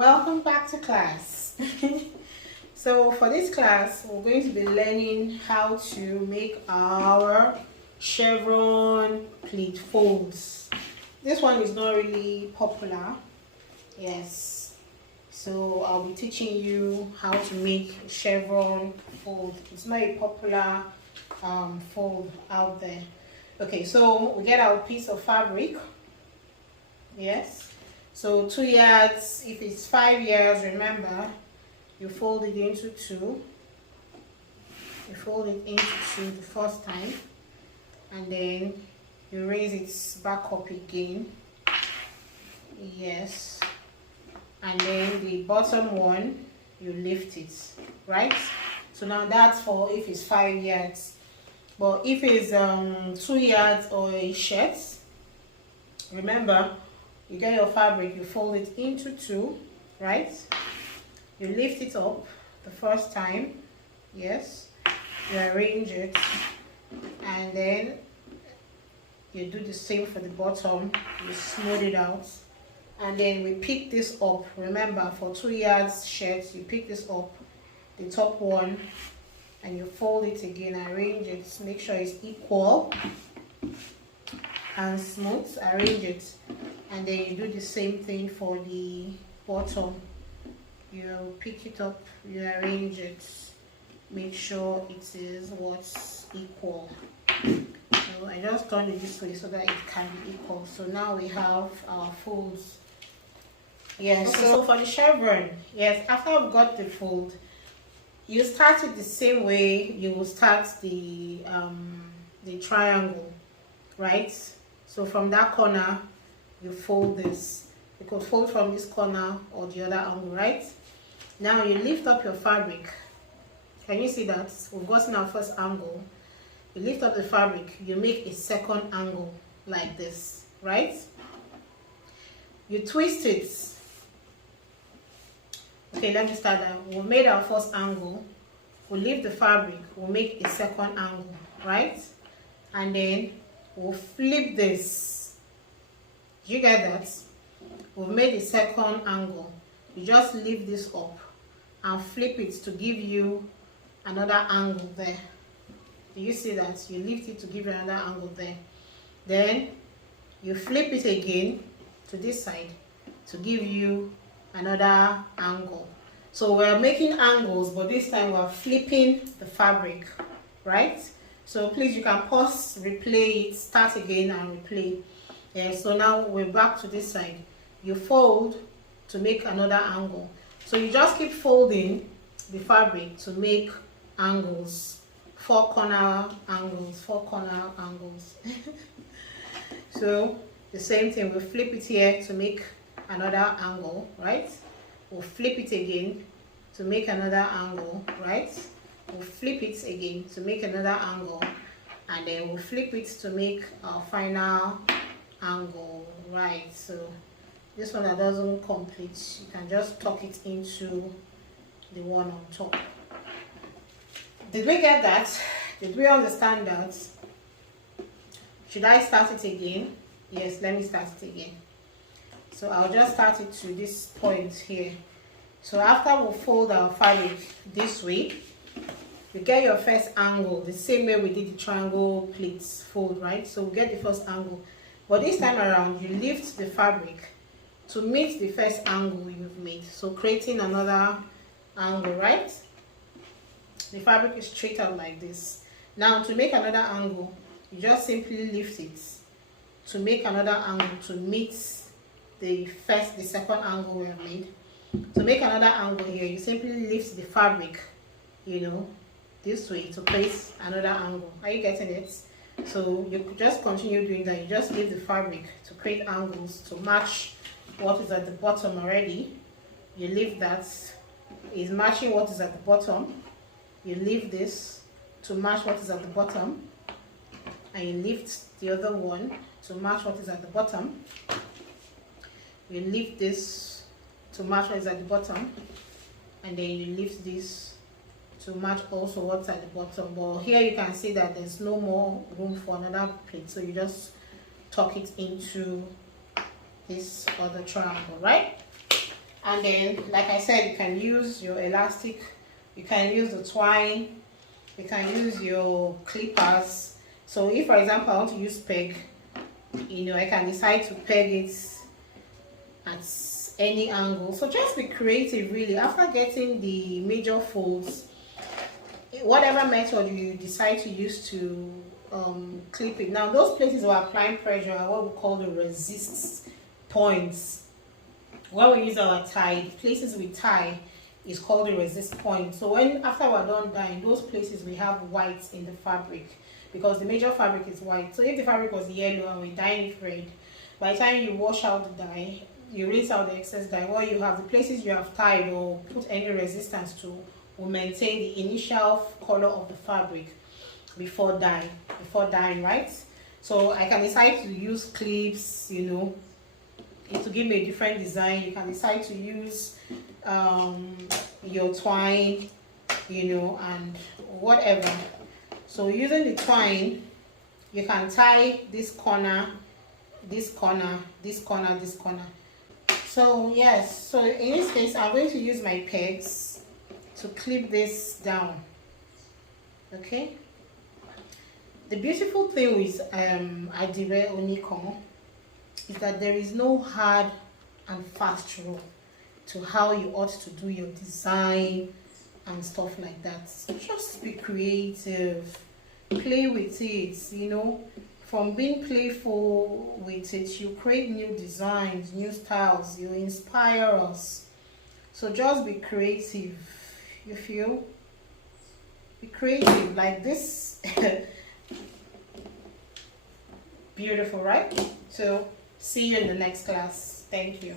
Welcome back to class. So for this class, we're going to be learning how to make our chevron pleat folds. This one is not really popular. Yes. So I'll be teaching you how to make a chevron fold. It's not a popular fold out there. Okay, so we get our piece of fabric. Yes. So 2 yards, if it's 5 yards, remember, you fold it into two. You fold it into two the first time, and then you raise it back up again. Yes. And then the bottom one, you lift it, right? So now that's for if it's 5 yards. But if it's 2 yards or a shirt, remember, you get your fabric, you fold it into two, right? You lift it up the first time, yes. You arrange it, and then you do the same for the bottom. You smooth it out, and then we pick this up. Remember, for 2 yards shirts, you pick this up, the top one, and you fold it again, arrange it, make sure it's equal and smooth, arrange it, and then you do the same thing for the bottom. You pick it up, you arrange it, make sure it is what's equal. So I just turn it this way so that it can be equal. So now we have our folds. Yes. Okay, so for the chevron, yes, after I've got the fold, you start it the same way you will start the triangle, right? So from that corner, you fold this. You could fold from this corner or the other angle, right? Now you lift up your fabric. Can you see that? We've gotten our first angle. You lift up the fabric, you make a second angle like this, right? You twist it. Okay, let me start that. We made our first angle. We lift the fabric, we'll make a second angle, right? And then we'll flip this. Do you get that? We've made a second angle. You just lift this up and flip it to give you another angle there. Do you see that? You lift it to give you another angle there. Then you flip it again to this side to give you another angle. So we're making angles, but this time we're flipping the fabric, right? So please, you can pause, replay it, start again and replay. Yeah, so now we're back to this side. You fold to make another angle. So you just keep folding the fabric to make angles, four corner angles. So the same thing, we flip it here to make another angle, right? We'll flip it again to make another angle, right? We'll flip it again to make another angle, and then we'll flip it to make our final angle, right? So this one that doesn't complete, you can just tuck it into the one on top. Did we get that? Did we understand that? Should I start it again? Yes, let me start it again. So I'll just start it to this point here. So after we fold our fabric this way, you get your first angle the same way we did the triangle pleats fold, right? So we get the first angle, but this time around you lift the fabric to meet the first angle you've made, so creating another angle, right? The fabric is straight out like this. Now to make another angle, you just simply lift it to make another angle to meet the second angle we have made. To make another angle here, you simply lift the fabric, you know, this way to place another angle. Are you getting it? So you could just continue doing that. You just leave the fabric to create angles to match what is at the bottom already. You leave that is matching what is at the bottom. You leave this to match what is at the bottom, and you lift the other one to match what is at the bottom. You lift this to match what is at the bottom, and then you lift this to match also what's at the bottom. But here you can see that there's no more room for another plate, so you just tuck it into this other triangle, right? And then, like I said, you can use your elastic, you can use the twine, you can use your clippers. So if, for example, I want to use peg, you know, I can decide to peg it at any angle. So just be creative, really. After getting the major folds, whatever method you decide to use to clip it. Now, those places we're applying pressure are what we call the resist points. When we use our tie, the places we tie is called the resist point. So when after we're done dyeing, those places we have white in the fabric, because the major fabric is white. So if the fabric was yellow and we're dyeing it red, by the time you wash out the dye, you rinse out the excess dye, what you have, the places you have tied or put any resistance to, will maintain the initial color of the fabric before dyeing, right? So I can decide to use clips, you know, to give me a different design. You can decide to use your twine, you know, and whatever. So using the twine, you can tie this corner, this corner, this corner, this corner. So yes, so in this case, I'm going to use my pegs to clip this down. Okay. The beautiful thing with Adire oniko is that there is no hard and fast rule to how you ought to do your design and stuff like that. So just be creative, play with it, you know. From being playful with it, you create new designs, new styles, you inspire us. So just be creative, you feel? Be creative like this. Beautiful, right? So see you in the next class. Thank you.